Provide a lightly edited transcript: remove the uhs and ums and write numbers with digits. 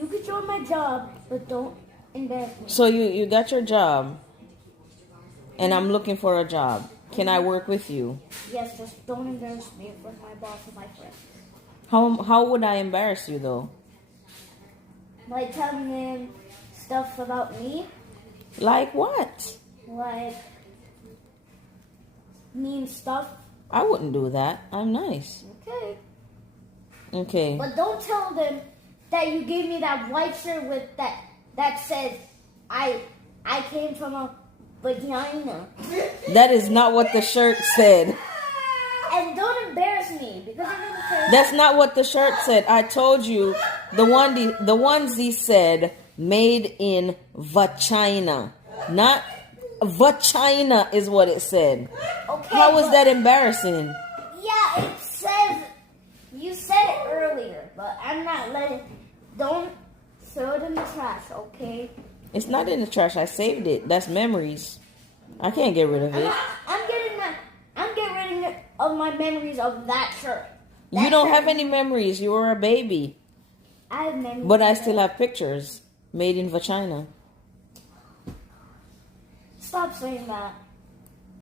You could join my job, but don't embarrass me. So you got your job, and I'm looking for a job. Can I work with you? Yes, just don't embarrass me in front of my boss or my friends. How would I embarrass you though? Like telling them stuff about me, Like what? like mean stuff. I wouldn't do that. I'm nice. Okay. Okay. But don't tell them that you gave me that white shirt with that says I came from a vagina. That is not what the shirt said. And don't embarrass me because I'm gonna say That's not what the shirt said. I told you the onesie said made in vagina. Not vagina is what it said. okay. How was that embarrassing? Yeah, it says you said it earlier, but I'm not letting. Don't throw it in the trash, okay? It's not in the trash. I saved it. That's memories. I can't get rid of it. I'm getting rid of my memories of that shirt. You don't have any memories. You were a baby. I have memories. But I still have pictures made in vagina. Stop saying that.